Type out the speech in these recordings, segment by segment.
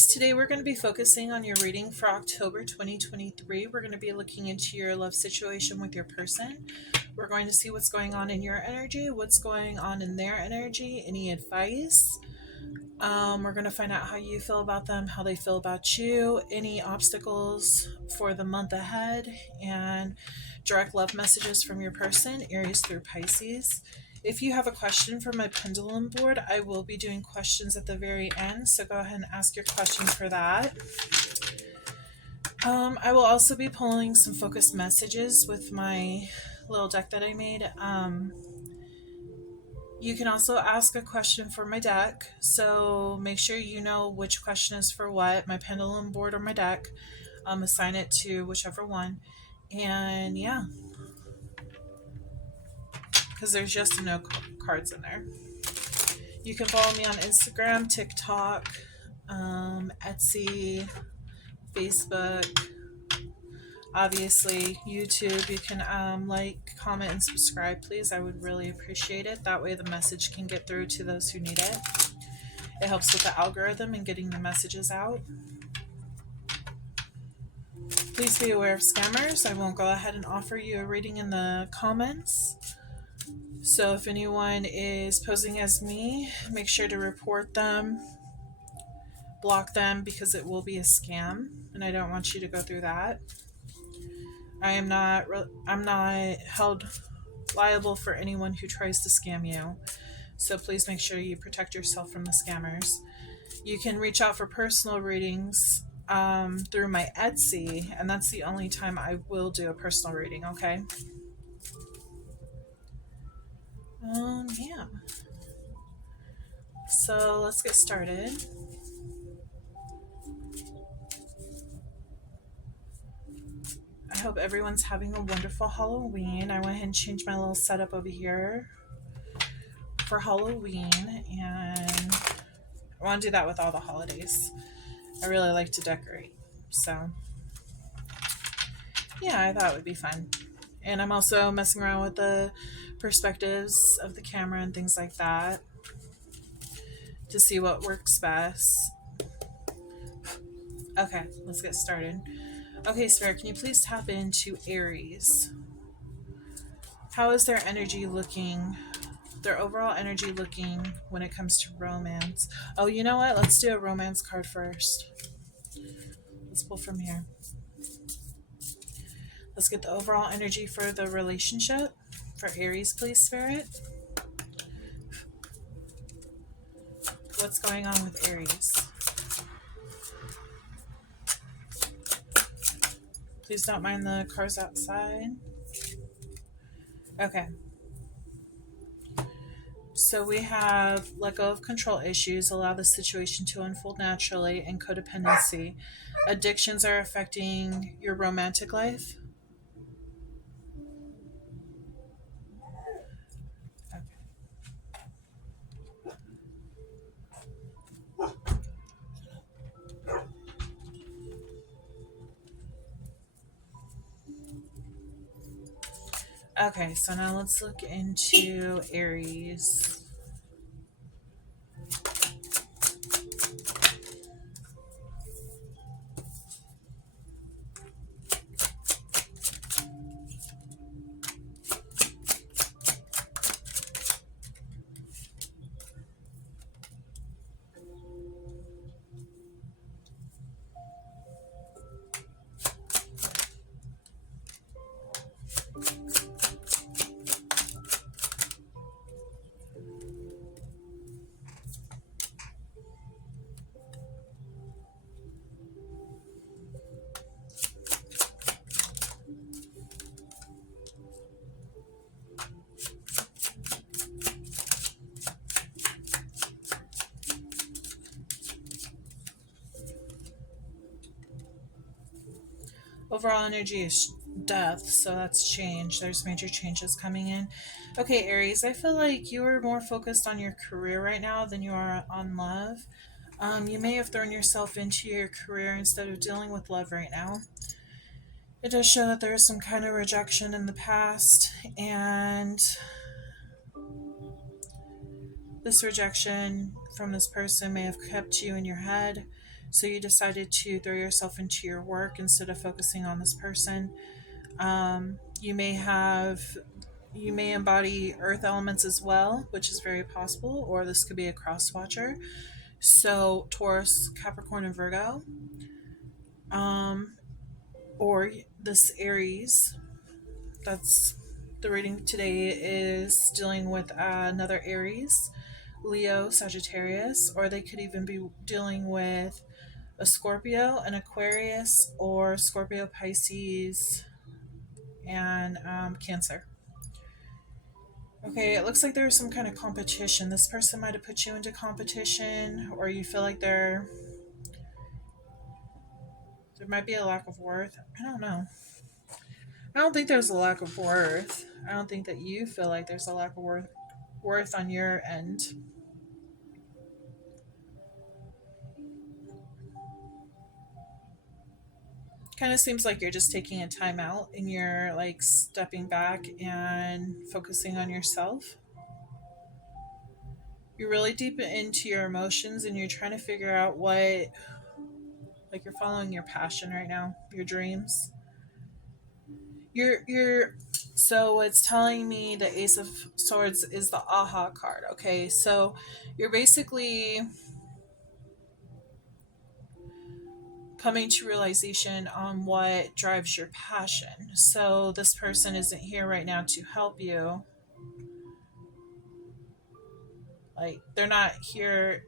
Aries, today we're going to be focusing on your reading for October 2023. We're going to be looking into your love situation with your person. We're going to see what's going on in your energy, what's going on in their energy, any advice. We're going to find out how you feel about them, how they feel about you, any obstacles for the month ahead, and direct love messages from your person, Aries through Pisces. If you have a question for my pendulum board, I will be doing questions at the very end, so go ahead and ask your question for that. I will also be pulling some focused messages with my little deck that I made. You can also ask a question for my deck, so make sure you know which question is for what, my pendulum board or my deck. Assign it to whichever one. And yeah, because there's just no cards in there. You can follow me on Instagram, TikTok, Etsy, Facebook, obviously YouTube. You can like, comment, and subscribe, please. I would really appreciate it. That way the message can get through to those who need it. It helps with the algorithm and getting the messages out. Please be aware of scammers. I won't go ahead and offer you a reading in the comments. So if anyone is posing as me, make sure to report them, block them, because it will be a scam and I don't want you to go through that. I'm not held liable for anyone who tries to scam you. So please make sure you protect yourself from the scammers. You can reach out for personal readings through my Etsy, and that's the only time I will do a personal reading, okay? Yeah. So let's get started. I hope everyone's having a wonderful Halloween. I went ahead and changed my little setup over here for Halloween, and I want to do that with all the holidays. I really like to decorate, so yeah, I thought it would be fun. And I'm also messing around with the perspectives of the camera and things like that to see what works best. Okay, let's get started. Okay, Spirit, can you please tap into Aries? How is their energy looking? Their overall energy looking when it comes to romance? Oh, you know what? Let's do a romance card first. Let's pull from here. Let's get the overall energy for the relationship for Aries, please, Spirit. What's going on with Aries? Please don't mind the cars outside. Okay. So we have let go of control issues, allow the situation to unfold naturally, and codependency. Addictions are affecting your romantic life. Okay, so now let's look into Aries. Overall energy is death, so that's change. There's major changes coming in. Okay, Aries, I feel like you are more focused on your career right now than you are on love. You may have thrown yourself into your career instead of dealing with love right now. It does show that there is some kind of rejection in the past, and this rejection from this person may have kept you in your head, So you decided to throw yourself into your work instead of focusing on this person. You may have you may embody earth elements as well, which is very possible, or this could be a cross watcher. So Taurus, Capricorn, and Virgo. Um, or this Aries. That's the reading today is dealing with another Aries, Leo, Sagittarius, or they could even be dealing with a Scorpio, an Aquarius, or Scorpio, Pisces, and Cancer. Okay, it looks like there was some kind of competition. This person might have put you into competition, or you feel like there might be a lack of worth. I don't know. I don't think there's a lack of worth. I don't think that you feel like there's a lack of worth on your end. Kind of seems like you're just taking a time out and you're like stepping back and focusing on yourself. You're really deep into your emotions and you're trying to figure out like you're following your passion right now, your dreams. You're so it's telling me the Ace of Swords is the aha card. Okay, so you're basically coming to realization on what drives your passion. So this person isn't here right now to help you. Like they're not here,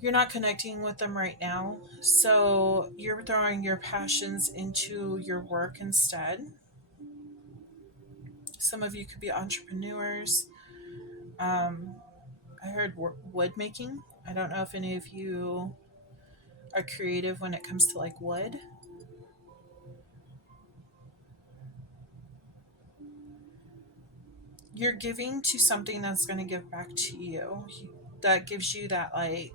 you're not connecting with them right now. So you're throwing your passions into your work instead. Some of you could be entrepreneurs. Um, I heard wood making. I don't know if any of you are creative when it comes to like wood. You're giving to something that's going to give back to you. That gives you that like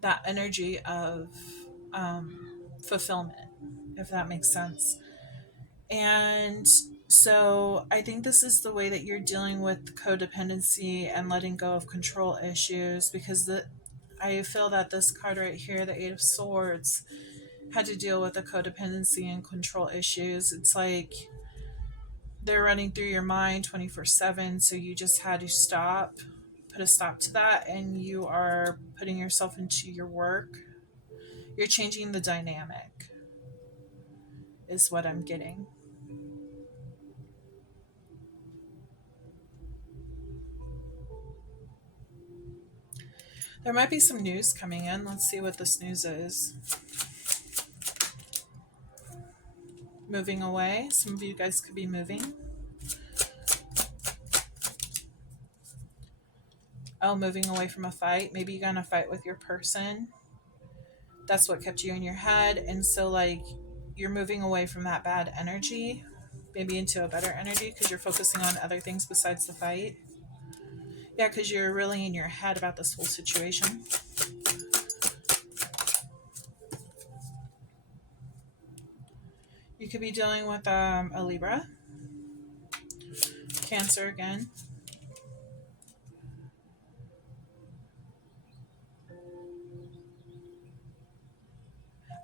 that energy of fulfillment, if that makes sense. And so I think this is the way that you're dealing with codependency and letting go of control issues because I feel that this card right here, the Eight of Swords, had to deal with the codependency and control issues. It's like they're running through your mind 24/7, so you just had to put a stop to that, and you are putting yourself into your work. You're changing the dynamic, is what I'm getting. There might be some news coming in. Let's see what this news is. Moving away. Some of you guys could be moving. Oh, moving away from a fight. Maybe you're going to fight with your person. That's what kept you in your head. And so, like, you're moving away from that bad energy, maybe into a better energy because you're focusing on other things besides the fight. Yeah, because you're really in your head about this whole situation. You could be dealing with a Libra, Cancer again.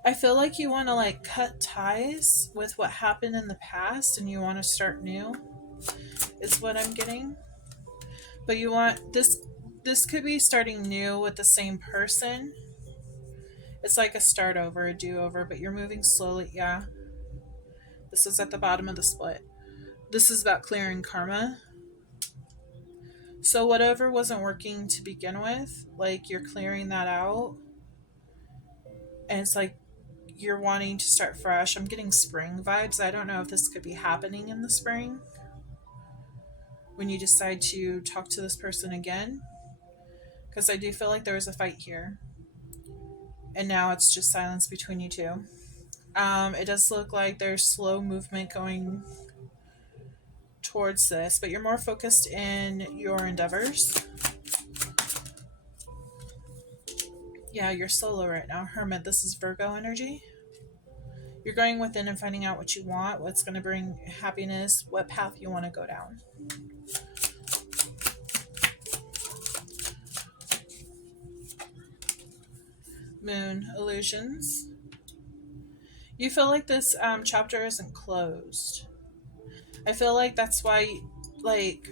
I feel like you want to like cut ties with what happened in the past and you want to start new, is what I'm getting. But you want this could be starting new with the same person. It's like a start over, a do over, but you're moving slowly. Yeah. This is at the bottom of the split. This is about clearing karma. So whatever wasn't working to begin with, like you're clearing that out. And it's like you're wanting to start fresh. I'm getting spring vibes. I don't know if this could be happening in the spring when you decide to talk to this person again. Because I do feel like there was a fight here. And now it's just silence between you two. It does look like there's slow movement going towards this, but you're more focused in your endeavors. Yeah, you're solo right now. Hermit, this is Virgo energy. You're going within and finding out what you want, what's going to bring happiness, what path you want to go down. Moon illusions. You feel like this chapter isn't closed. I feel like that's why, like,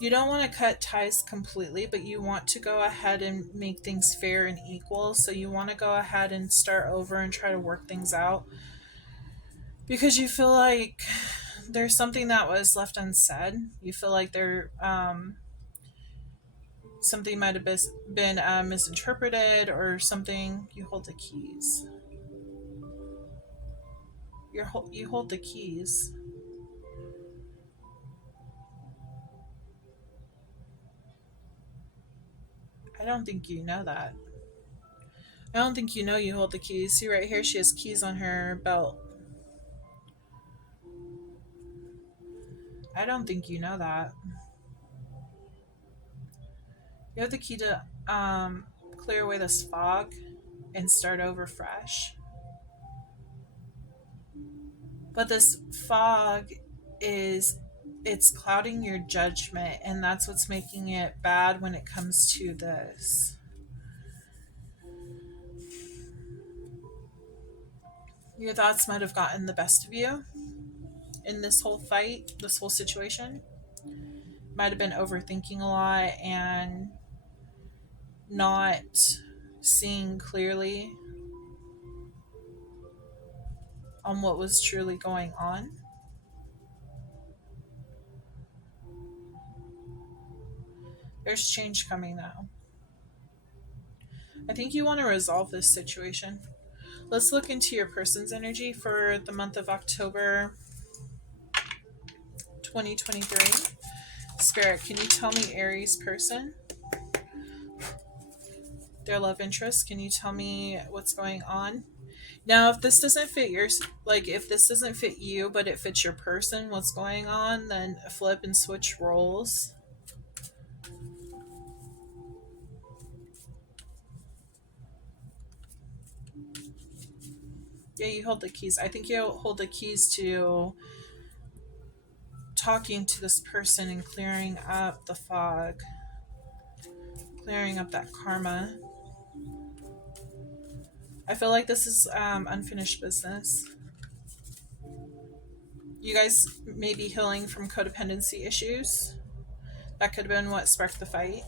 you don't want to cut ties completely, but you want to go ahead and make things fair and equal. So you want to go ahead and start over and try to work things out because you feel like there's something that was left unsaid. You feel like something might have been misinterpreted or something. You hold the keys. You hold the keys. I don't think you know that. I don't think you know you hold the keys. See right here, she has keys on her belt. I don't think you know that. You have the key to clear away this fog and start over fresh. But this fog is it's clouding your judgment, and that's what's making it bad when it comes to this. Your thoughts might have gotten the best of you in this whole fight, this whole situation. Might have been overthinking a lot and not seeing clearly on what was truly going on. There's change coming now. I think you want to resolve this situation. Let's look into your person's energy for the month of October 2023. Spirit, can you tell me Aries person? Their love interest. Can you tell me what's going on? Now, if this doesn't fit if this doesn't fit you, but it fits your person, what's going on, then flip and switch roles. Yeah, you hold the keys. I think you hold the keys to talking to this person and clearing up the fog, clearing up that karma. I feel like this is unfinished business. You guys may be healing from codependency issues. That could have been what sparked the fight.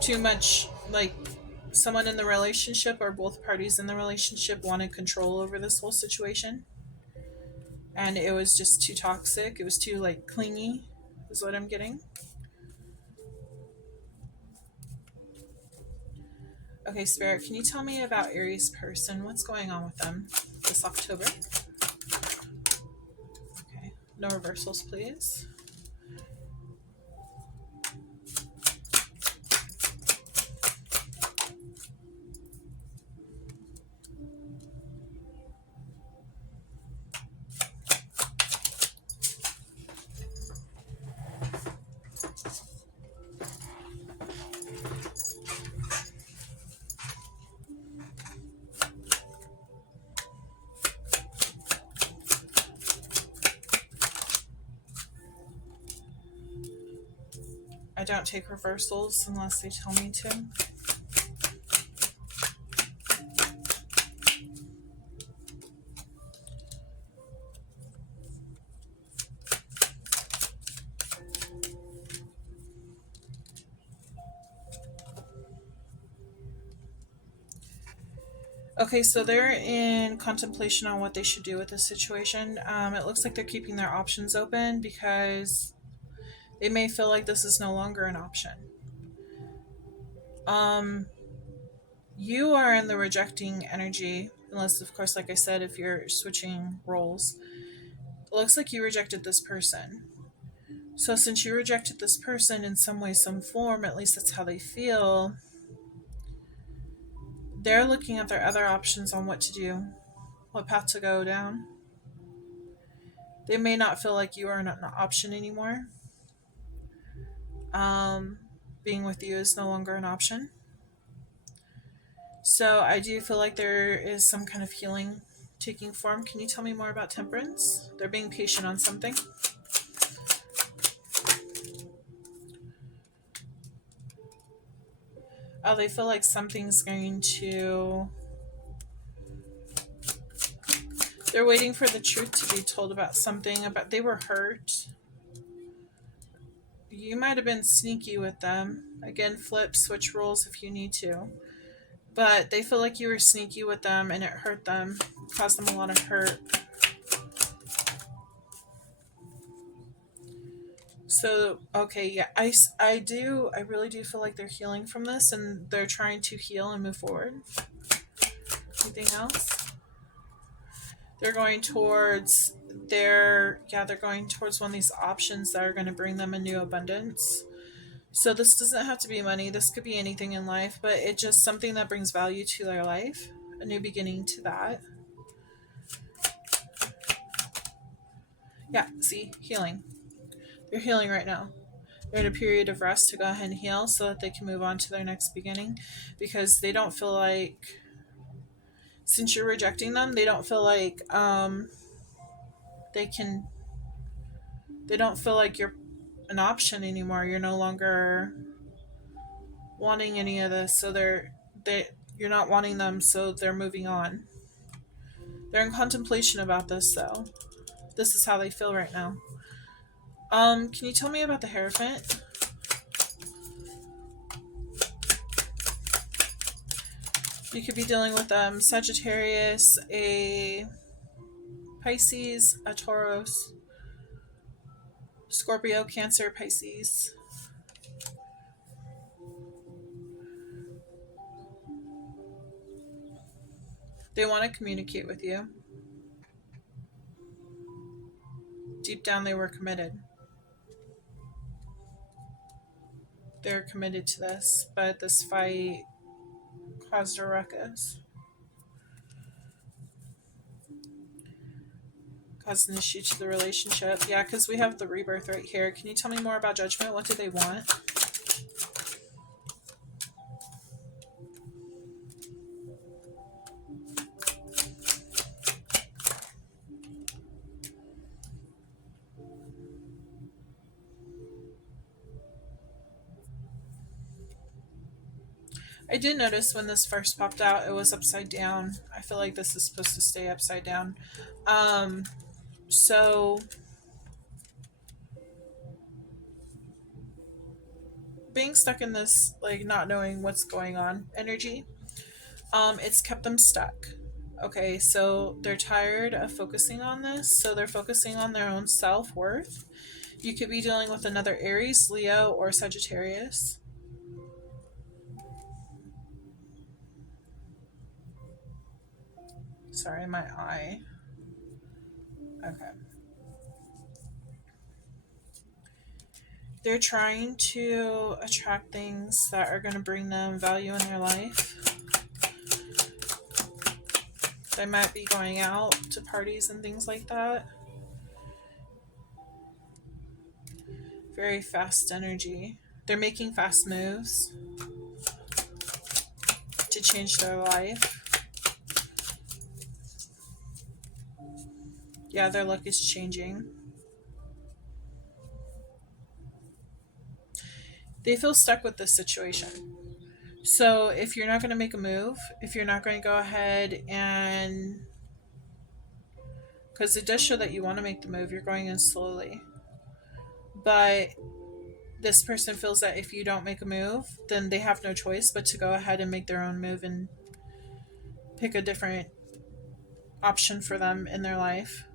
Too much, like, someone in the relationship or both parties in the relationship wanted control over this whole situation. And it was just too toxic. It was too, like, clingy, is what I'm getting. Okay, Spirit, can you tell me about Aries person? What's going on with them this October? Okay, no reversals, please. I don't take reversals unless they tell me to. Okay, so they're in contemplation on what they should do with this situation. It looks like they're keeping their options open because they may feel like this is no longer an option. You are in the rejecting energy, unless, of course, like I said, if you're switching roles. It looks like you rejected this person. So since you rejected this person in some way, some form, at least that's how they feel, they're looking at their other options on what to do, what path to go down. They may not feel like you are an option anymore. Being with you is no longer an option. So I do feel like there is some kind of healing taking form. Can you tell me more about Temperance? They're being patient on something. Oh, they feel like something's going to. They're waiting for the truth to be told about something. About they were hurt. You might have been sneaky with them. Again, flip, switch roles if you need to. But they feel like you were sneaky with them and it hurt them, caused them a lot of hurt. So, okay, yeah, I really do feel like they're healing from this and they're trying to heal and move forward. Anything else? They're going towards they're going towards one of these options that are going to bring them a new abundance. So this doesn't have to be money. This could be anything in life, but it's just something that brings value to their life, a new beginning to that. Yeah, see, healing. They're healing right now. They're in a period of rest to go ahead and heal so that they can move on to their next beginning because they don't feel like, since you're rejecting them, they don't feel like they can, they don't feel like you're an option anymore. You're no longer wanting any of this. So they, you're not wanting them, so they're moving on. They're in contemplation about this, though. This is how they feel right now. Can you tell me about the Hierophant? You could be dealing with Sagittarius, a Pisces, a Taurus, Scorpio, Cancer, Pisces. They want to communicate with you. Deep down, they were committed. They're committed to this, but this fight caused a ruckus. Caused an issue to the relationship. Yeah, because we have the rebirth right here. Can you tell me more about Judgment? What do they want? I did notice when this first popped out, it was upside down. I feel like this is supposed to stay upside down. Um, so being stuck in this, like not knowing what's going on energy, it's kept them stuck. Okay, so they're tired of focusing on this, so they're focusing on their own self worth. You could be dealing with another Aries, Leo, or Sagittarius. Sorry, my eye. Okay. They're trying to attract things that are going to bring them value in their life. They might be going out to parties and things like that. Very fast energy. They're making fast moves to change their life. Yeah, their luck is changing. They feel stuck with this situation. So if you're not going to make a move, if you're not going to go ahead and, because it does show that you want to make the move, you're going in slowly. But this person feels that if you don't make a move, then they have no choice but to go ahead and make their own move and pick a different option for them in their life.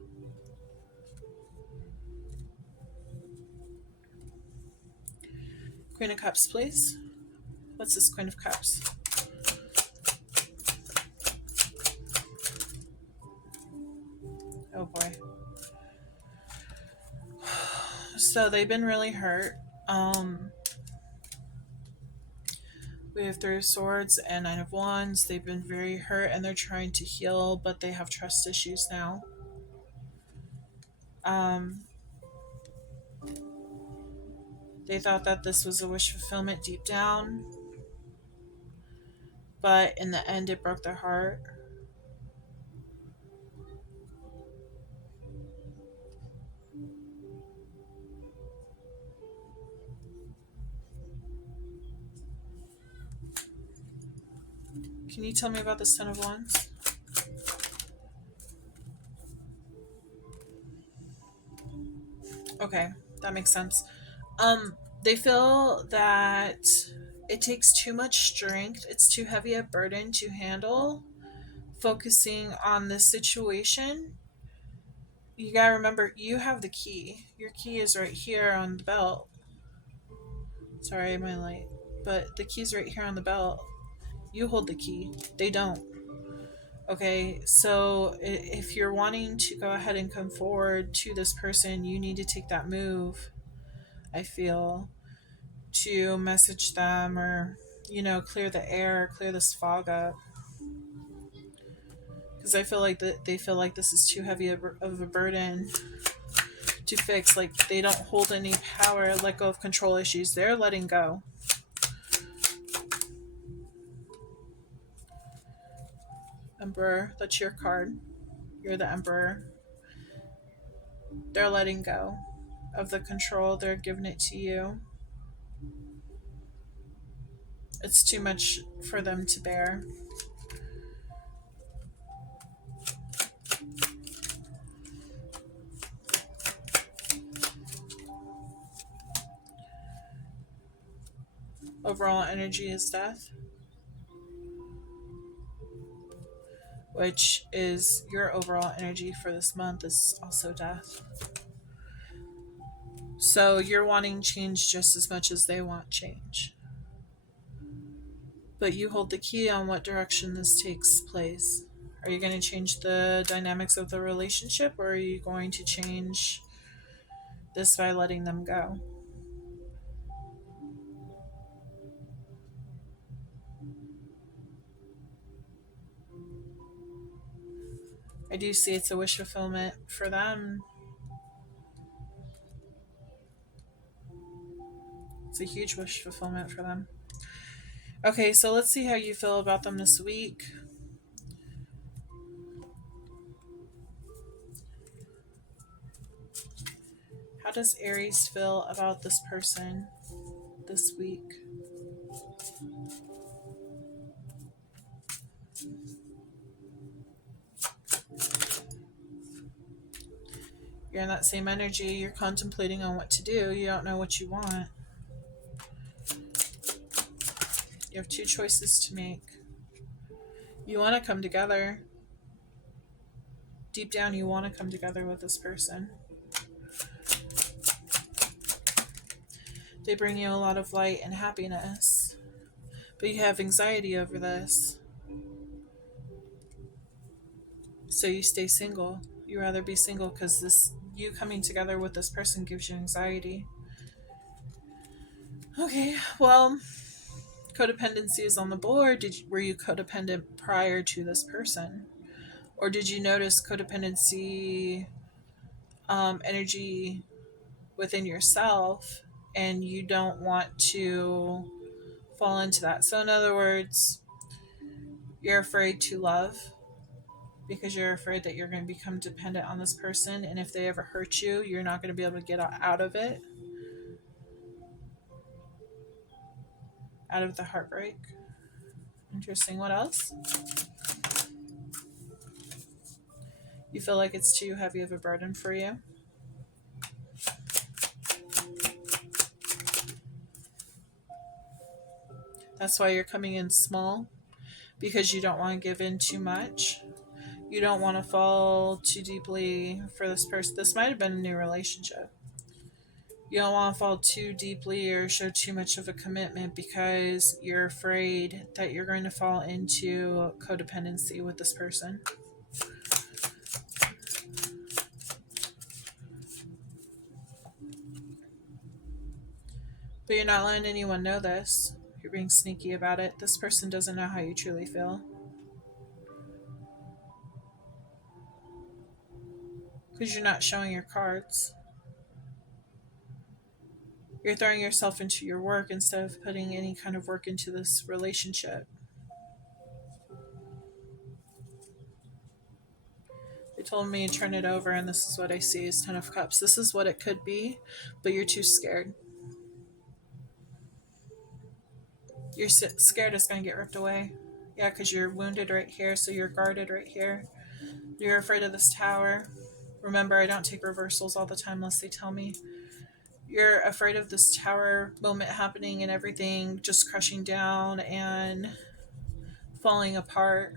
Queen of Cups, please. What's this Queen of Cups? Oh boy. So they've been really hurt. We have Three of Swords and Nine of Wands. They've been very hurt and they're trying to heal, but they have trust issues now. They thought that this was a wish fulfillment deep down, but in the end, it broke their heart. Can you tell me about this Ten of Wands? Okay, that makes sense. They feel that it takes too much strength. It's too heavy a burden to handle. Focusing on this situation, you gotta remember you have the key. Your key is right here on the belt. Sorry, my light. But the key's right here on the belt. You hold the key. They don't. Okay, so if you're wanting to go ahead and come forward to this person, you need to take that move, I feel, to message them or, clear the air, clear this fog up. Because I feel like that they feel like this is too heavy of a burden to fix. Like they don't hold any power, let go of control issues. They're letting go. Emperor, that's your card. You're the Emperor. They're letting go of the control. They're giving it to you. It's too much for them to bear. Overall energy is death, which is your overall energy for this month is also death. So you're wanting change just as much as they want change. But you hold the key on what direction this takes place. Are you going to change the dynamics of the relationship, or are you going to change this by letting them go? I do see it's a wish fulfillment for them. It's a huge wish fulfillment for them. Okay, so let's see how you feel about them this week. How does Aries feel about this person this week? You're in that same energy. You're contemplating on what to do. You don't know what you want. You have two choices to make. You want to come together. Deep down, you want to come together with this person. They bring you a lot of light and happiness, but you have anxiety over this. So you stay single. You rather be single because this you coming together with this person gives you anxiety. Okay, well, codependency is on the board. Were you codependent prior to this person, or did you notice codependency energy within yourself, and you don't want to fall into that? So, in other words, you're afraid to love because you're afraid that you're going to become dependent on this person, and if they ever hurt you, you're not going to be able to get out of it, out of the heartbreak. Interesting. What else? You feel like it's too heavy of a burden for you. That's why you're coming in small, because you don't want to give in too much. You don't want to fall too deeply for this person. This might have been a new relationship. You don't want to fall too deeply or show too much of a commitment because you're afraid that you're going to fall into codependency with this person. But you're not letting anyone know this. You're being sneaky about it. This person doesn't know how you truly feel. Because you're not showing your cards. You're throwing yourself into your work instead of putting any kind of work into this relationship. They told me to turn it over, and this is what I see is Ten of Cups. This is what it could be, but you're too scared. You're scared it's going to get ripped away. Yeah, because you're wounded right here, so you're guarded right here. You're afraid of this tower. Remember, I don't take reversals all the time unless they tell me. You're afraid of this tower moment happening and everything just crushing down and falling apart.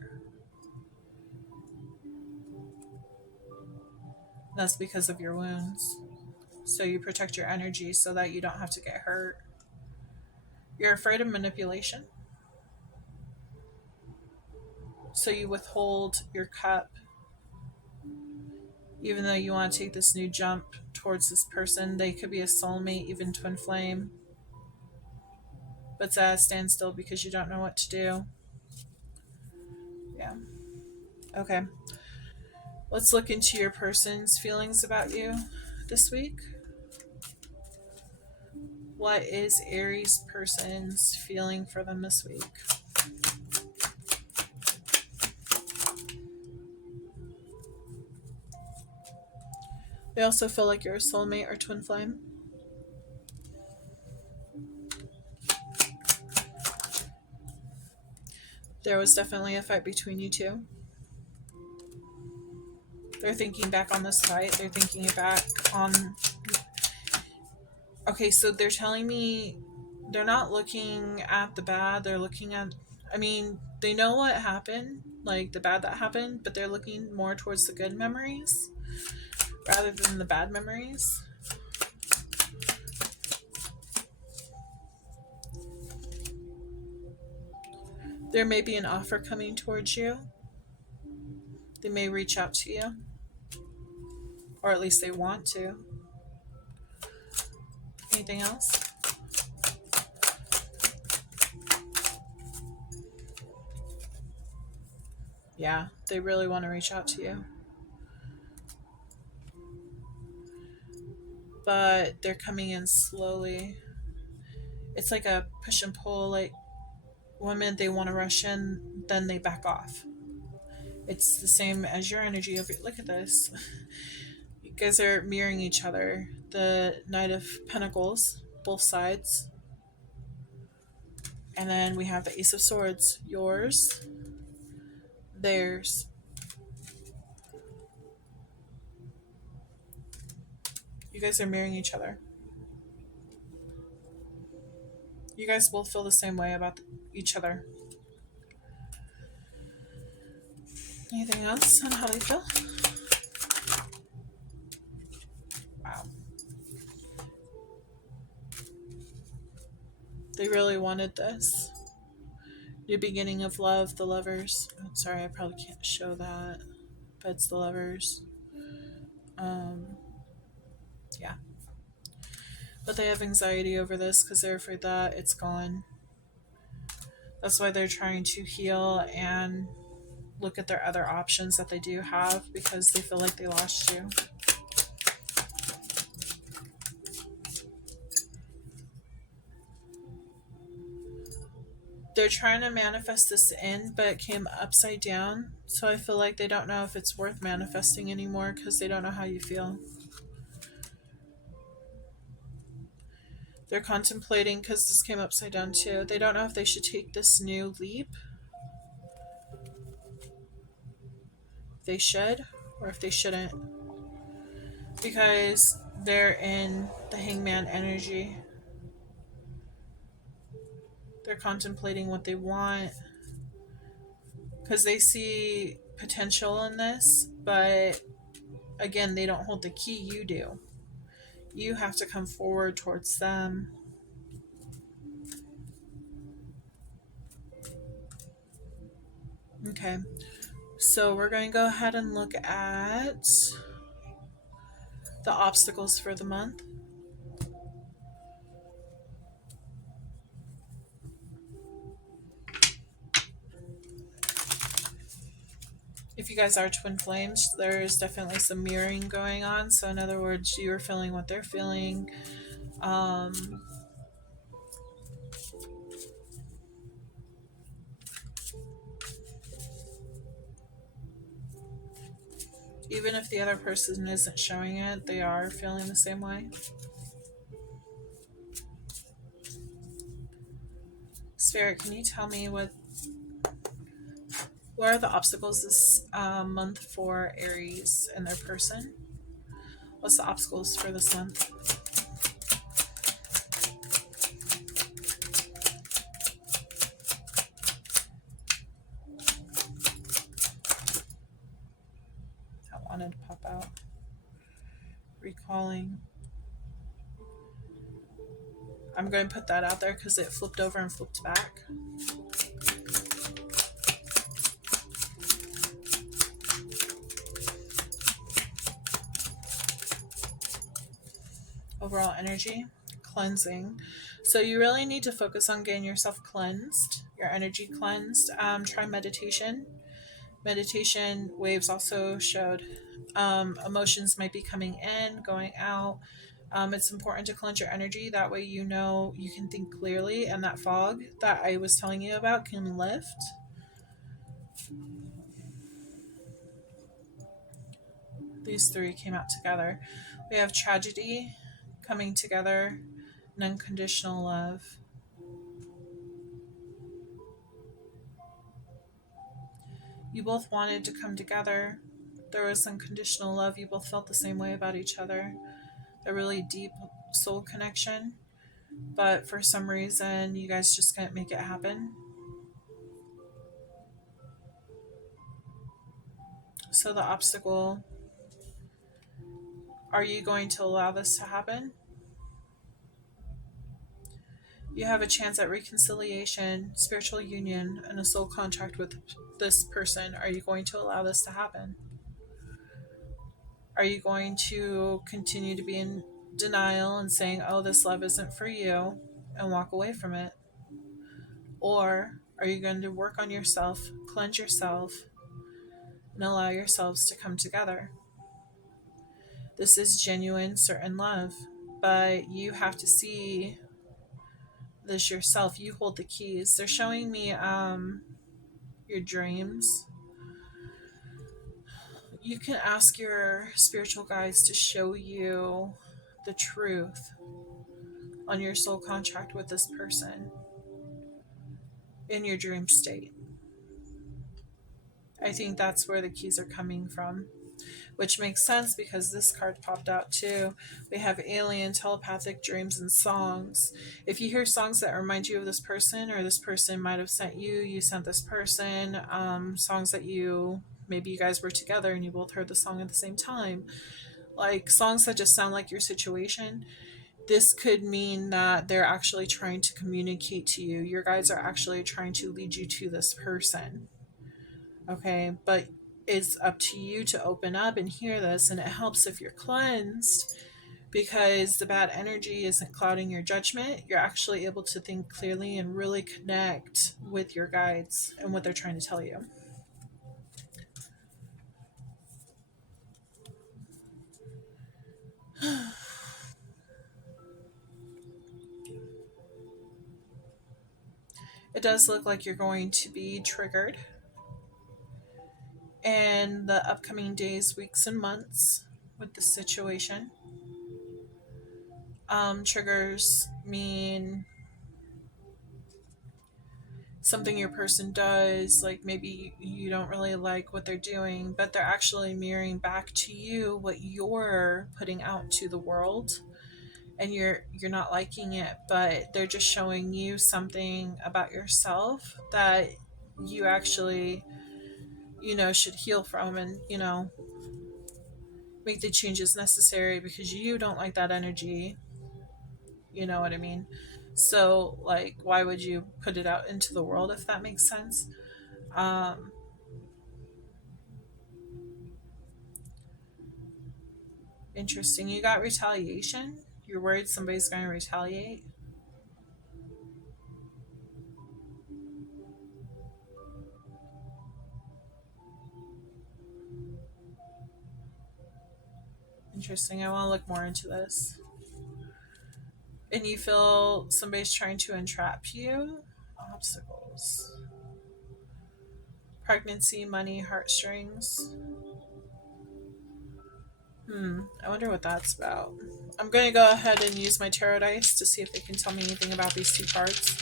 That's because of your wounds. So you protect your energy so that you don't have to get hurt. You're afraid of manipulation. So you withhold your cup. Even though you want to take this new jump towards this person, they could be a soulmate, even twin flame. But it's at a standstill because you don't know what to do. Yeah. Okay. Let's look into your person's feelings about you this week. What is Aries person's feeling for them this week? They also feel like you're a soulmate or twin flame. There was definitely a fight between you two. They're thinking back on this fight. They're thinking back on... Okay, so they're telling me they're not looking at the bad. They're looking at... I mean, they know what happened, like the bad that happened, but they're looking more towards the good memories rather than the bad memories. There may be an offer coming towards you. They may reach out to you. Or at least they want to. Anything else? Yeah, they really want to reach out to you. But they're coming in slowly. It's like a push and pull. Like, one minute they want to rush in, then they back off. It's the same as your energy. Look at this. You guys are mirroring each other. The Knight of Pentacles, both sides. And then we have the Ace of Swords. Yours, theirs. You guys are mirroring each other. You guys both feel the same way about each other. Anything else on how they feel? Wow. They really wanted this. New beginning of love, the lovers. Oh, sorry, I probably can't show that. But it's the lovers. Yeah. But they have anxiety over this because they're afraid that it's gone. That's why they're trying to heal and look at their other options that they do have because they feel like they lost you. They're trying to manifest this in, but it came upside down. So I feel like they don't know if it's worth manifesting anymore because they don't know how you feel. They're contemplating, because this came upside down too, they don't know if they should take this new leap. If they should, or if they shouldn't. Because they're in the hangman energy. They're contemplating what they want. Because they see potential in this, but again, they don't hold the key, you do. You have to come forward towards them. Okay, so we're going to go ahead and look at the obstacles for the month. If you guys are twin flames, there is definitely some mirroring going on. So in other words, you're feeling what they're feeling. Even if the other person isn't showing it, they are feeling the same way. Spirit, can you tell me what What are the obstacles this month for Aries and their person? What's the obstacles for this month? I wanted to pop out. Recalling. I'm going to put that out there because it flipped over and flipped back. Overall energy, cleansing. So you really need to focus on getting yourself cleansed, your energy cleansed. Try meditation. Meditation waves also showed emotions might be coming in, going out. It's important to cleanse your energy. That way, you know you can think clearly, and that fog that I was telling you about can lift. These three came out together. We have tragedy coming together and unconditional love. You both wanted to come together. There was unconditional love. You both felt the same way about each other. A really deep soul connection. But for some reason, you guys just couldn't make it happen. So the obstacle, are you going to allow this to happen? You have a chance at reconciliation, spiritual union, and a soul contract with this person. Are you going to allow this to happen? Are you going to continue to be in denial and saying, oh, this love isn't for you, and walk away from it? Or are you going to work on yourself, cleanse yourself, and allow yourselves to come together? This is genuine, certain love, but you have to see this yourself. You hold the keys. They're showing me your dreams. You can ask your spiritual guides to show you the truth on your soul contract with this person in your dream state. I think that's where the keys are coming from, which makes sense because this card popped out too. We have alien, telepathic dreams, and songs. If you hear songs that remind you of this person, or this person might have sent you, you sent this person, songs that maybe you guys were together and you both heard the song at the same time, like songs that just sound like your situation. This could mean that they're actually trying to communicate to you. Your guides are actually trying to lead you to this person. Okay, but it's up to you to open up and hear this, and it helps if you're cleansed because the bad energy isn't clouding your judgment. You're actually able to think clearly and really connect with your guides and what they're trying to tell you. It does look like you're going to be triggered in the upcoming days, weeks, and months with this situation. Triggers mean something your person does, like maybe you don't really like what they're doing, but they're actually mirroring back to you what you're putting out to the world, and you're not liking it, but they're just showing you something about yourself that you actually should heal from, and make the changes necessary because you don't like that energy. You know what I mean? So, like, why would you put it out into the world, if that makes sense? um Interesting. You got retaliation. You're worried somebody's going to retaliate. Interesting. I want to look more into this. And you feel somebody's trying to entrap you. Obstacles. Pregnancy, money, heartstrings. I wonder what that's about. I'm going to go ahead and use my tarot dice to see if they can tell me anything about these two cards.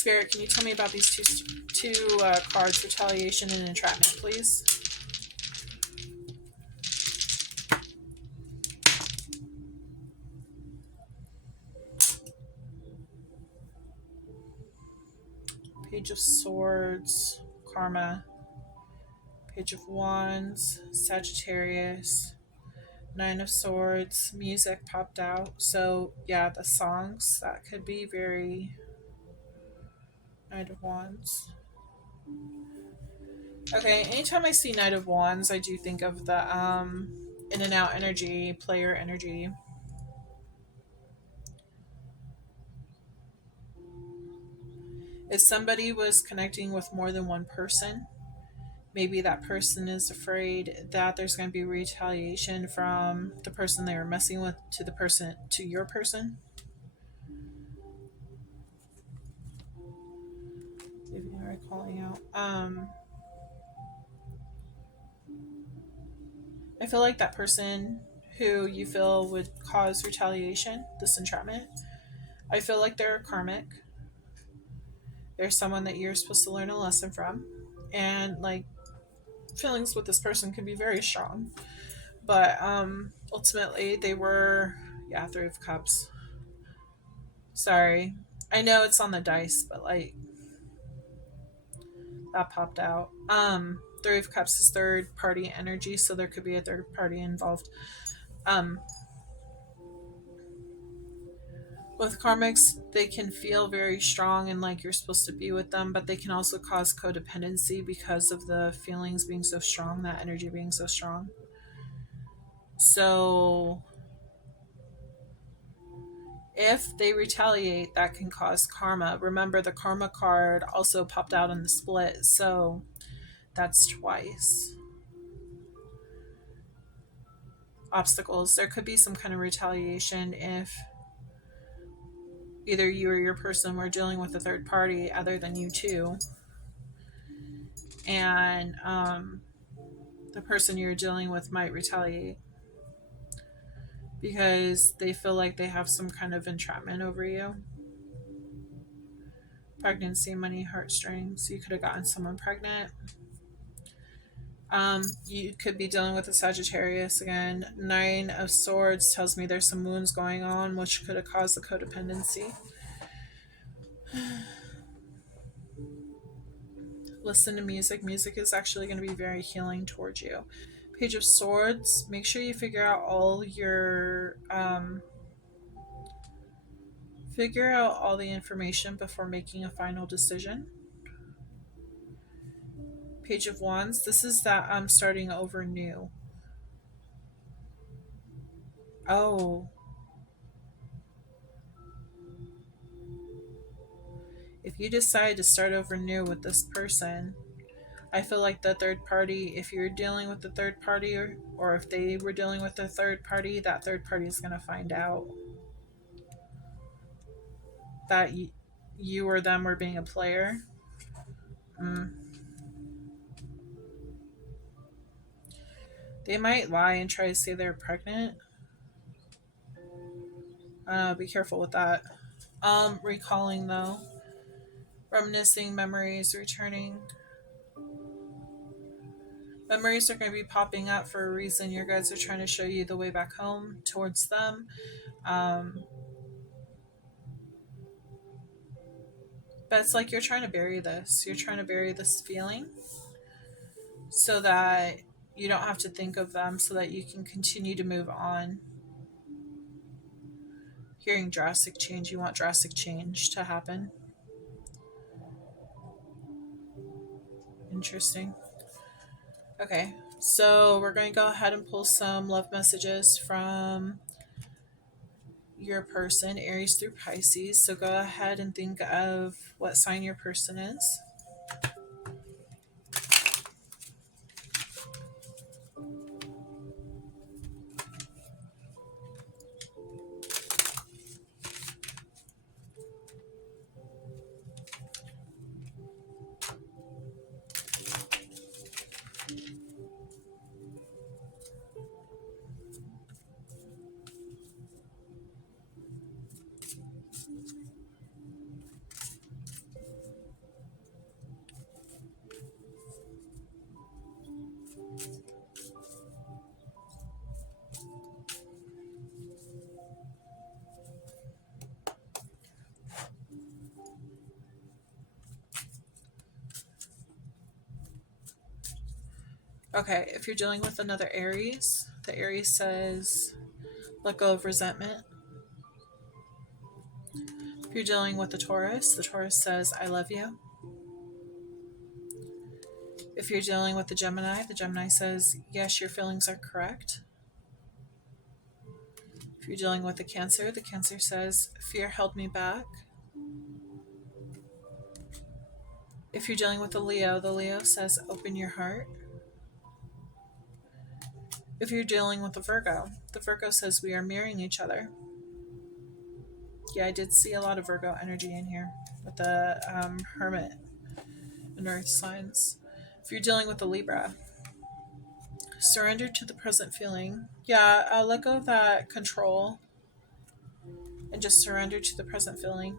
Spirit, can you tell me about these two cards, retaliation and entrapment, please? Page of Swords, Karma. Page of Wands, Sagittarius. Nine of Swords, music popped out. So, yeah, the songs, that could be very. Knight of Wands. Okay, anytime I see Knight of Wands, I do think of the in and out energy, player energy. If somebody was connecting with more than one person, maybe that person is afraid that there's going to be retaliation from the person they were messing with to the person to your person. If you are calling out, I feel like that person who you feel would cause retaliation, this entrapment, I feel like they're karmic. They're someone that you're supposed to learn a lesson from, and like feelings with this person can be very strong, but ultimately they were, yeah, Three of Cups. Sorry, I know it's on the dice, but like that popped out. Three of Cups is third party energy, so there could be a third party involved. um with karmics, they can feel very strong and like you're supposed to be with them, but they can also cause codependency because of the feelings being so strong, that energy being so strong. So if they retaliate, that can cause karma. Remember, the karma card also popped out in the split, so that's twice. Obstacles. There could be some kind of retaliation if either you or your person were dealing with a third party other than you two, and the person you're dealing with might retaliate because they feel like they have some kind of entrapment over you. Pregnancy, money, heartstrings. You could have gotten someone pregnant. You could be dealing with a Sagittarius again. Nine of Swords tells me there's some wounds going on, which could have caused the codependency. Listen to music. Music is actually going to be very healing towards you. Page of Swords. Make sure you figure out all your figure out all the information before making a final decision. Page of Wands. This is that I'm starting over new. Oh, if you decide to start over new with this person, I feel like the third party, if you're dealing with the third party, or if they were dealing with the third party, that third party is going to find out that you or them were being a player. Mm. They might lie and try to say they're pregnant. Be careful with that. Recalling though, reminiscing, memories, returning. Memories are going to be popping up for a reason. Your guides are trying to show you the way back home towards them. Um, but it's like you're trying to bury this. You're trying to bury this feeling so that you don't have to think of them, so that you can continue to move on. Hearing drastic change, you want drastic change to happen. Interesting. Okay, so we're going to go ahead and pull some love messages from your person, Aries through Pisces. So go ahead and think of what sign your person is. Okay, if you're dealing with another Aries, the Aries says, let go of resentment. If you're dealing with the Taurus says, I love you. If you're dealing with the Gemini says, yes, your feelings are correct. If you're dealing with the Cancer says, fear held me back. If you're dealing with the Leo says, open your heart. If you're dealing with the Virgo says, we are mirroring each other. Yeah, I did see a lot of Virgo energy in here with the Hermit and Earth signs. If you're dealing with the Libra, surrender to the present feeling. Yeah, let go of that control and just surrender to the present feeling.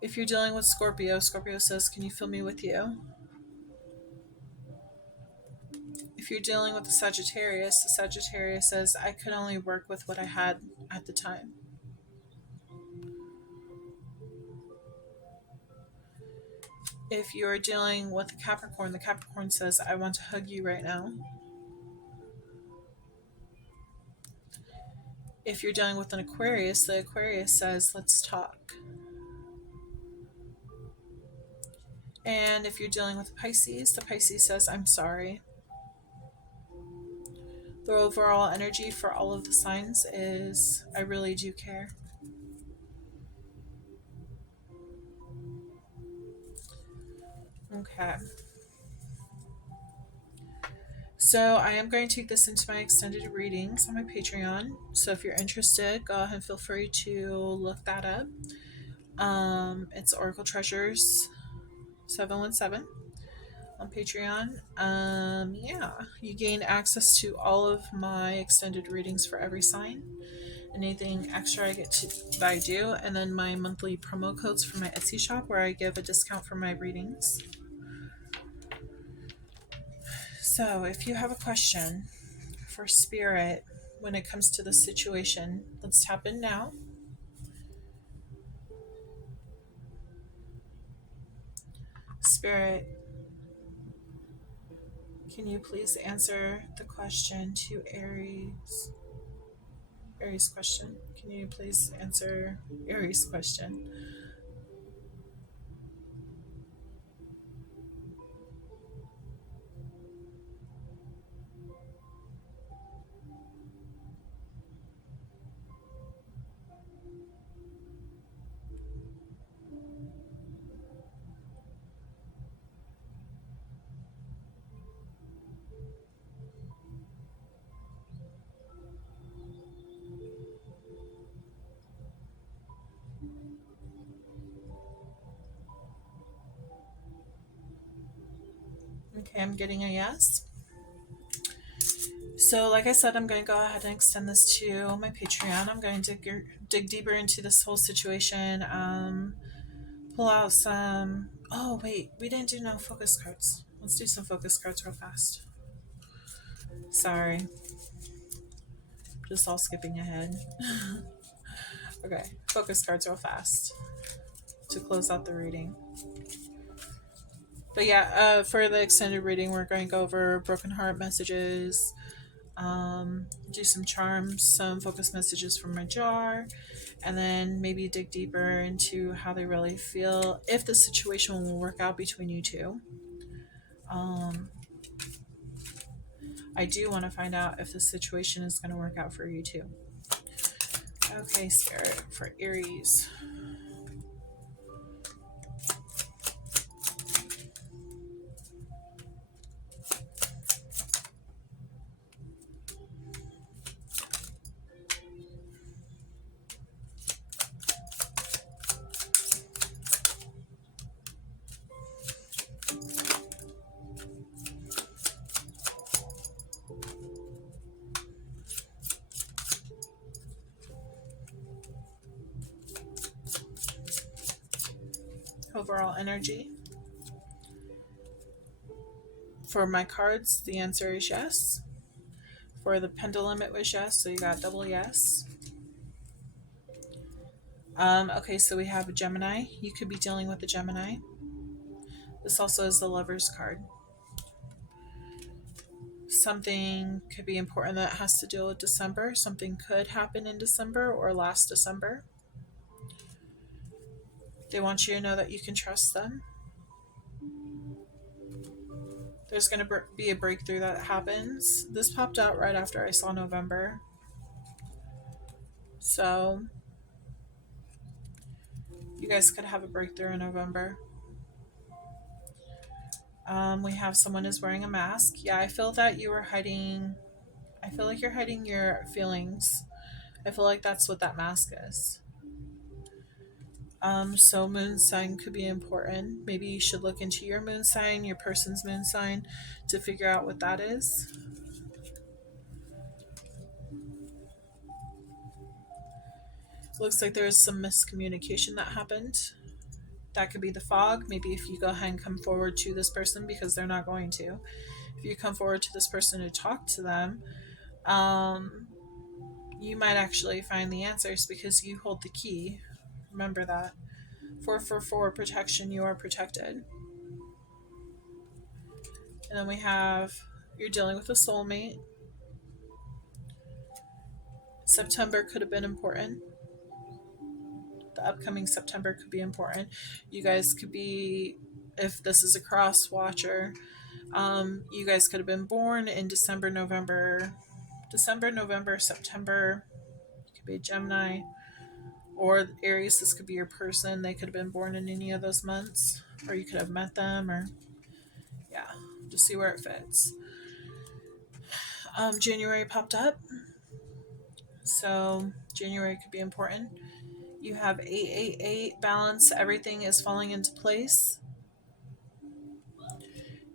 If you're dealing with Scorpio says, can you feel me with you? If you're dealing with the Sagittarius says, I could only work with what I had at the time. If you're dealing with the Capricorn says, I want to hug you right now. If you're dealing with an Aquarius, the Aquarius says, let's talk. And if you're dealing with the Pisces says, I'm sorry. The overall energy for all of the signs is, I really do care. Okay. So I am going to take this into my extended readings on my Patreon. So if you're interested, go ahead and feel free to look that up. It's Oracle Treasures 717 on Patreon. Yeah, you gain access to all of my extended readings for every sign. Anything extra that I do, and then my monthly promo codes for my Etsy shop where I give a discount for my readings. So if you have a question for Spirit when it comes to this situation, let's tap in now. Spirit, can you please answer the question to Aries? Aries question. Can you please answer Aries question? Okay, I'm getting a yes. So, like I said, I'm going to go ahead and extend this to my Patreon. I'm going to dig deeper into this whole situation. Pull out some. Oh, wait, we didn't do no focus cards. Let's do some focus cards real fast. Sorry. Just all skipping ahead. Okay, focus cards real fast to close out the reading. But yeah, for the extended reading, we're going to go over broken heart messages, do some charms, some focus messages from my jar, and then maybe dig deeper into how they really feel, if the situation will work out between you two. I do want to find out if the situation is going to work out for you too. Okay, Spirit, for Aries. Overall energy. For my cards, the answer is yes. For the pendulum, it was yes, so you got double yes. Okay, so we have a Gemini. You could be dealing with a Gemini. This also is the Lover's card. Something could be important that has to deal with December. Something could happen in December or last December. They want you to know that you can trust them. There's going to be a breakthrough that happens. This popped out right after I saw November. So, you guys could have a breakthrough in November. We have someone is wearing a mask. Yeah, I feel that you are hiding. I feel like you're hiding your feelings. I feel like that's what that mask is. So moon sign could be important. Maybe you should look into your moon sign, your person's moon sign, to figure out what that is. Looks like there's some miscommunication that happened. That could be the fog. Maybe if you go ahead and come forward to this person, because they're not going to. If you come forward to this person to talk to them, you might actually find the answers because you hold the key. Remember that. 444 protection, you are protected. And then we have you're dealing with a soulmate. September could have been important. The upcoming September could be important. You guys could be, if this is a cross watcher, you guys could have been born in December, November, September. You could be a Gemini or Aries. This could be your person. They could have been born in any of those months, or you could have met them, or yeah, just see where it fits. January popped up, so January could be important. You have 888 balance. Everything is falling into place.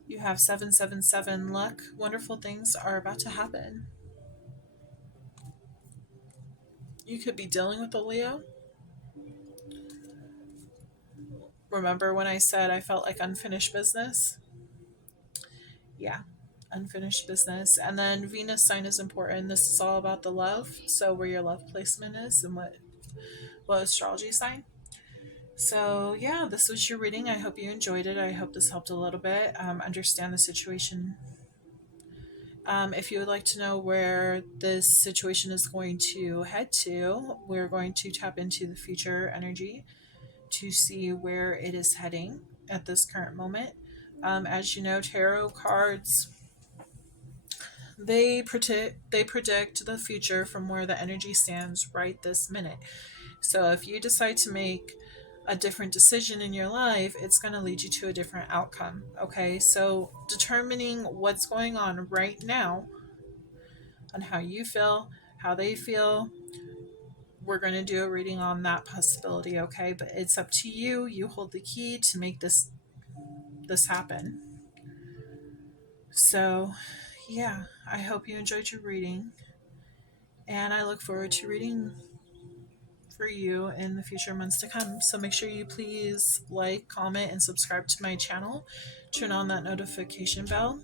You have 777 luck. Wonderful things are about to happen. You could be dealing with a Leo. Remember when I said I felt like unfinished business? Yeah, unfinished business. And then Venus sign is important. This is all about the love. So where your love placement is and what astrology sign. So yeah, this was your reading. I hope you enjoyed it. I hope this helped a little bit. Understand the situation. If you would like to know where this situation is going to head to, we're going to tap into the future energy to see where it is heading at this current moment. As you know, tarot cards, they predict the future from where the energy stands right this minute. So if you decide to make a different decision in your life, it's going to lead you to a different outcome. Okay, so determining what's going on right now, on how you feel, how they feel, we're going to do a reading on that possibility. Okay, but it's up to you. You hold the key to make this happen. So yeah, I hope you enjoyed your reading, and I look forward to reading for you in the future months to come. So make sure you please like, comment, and subscribe to my channel. Turn on that notification bell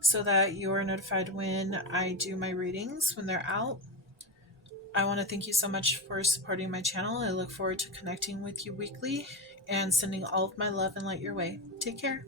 so that you are notified when I do my readings, when they're out. I want to thank you so much for supporting my channel. I look forward to connecting with you weekly and sending all of my love and light your way. Take care.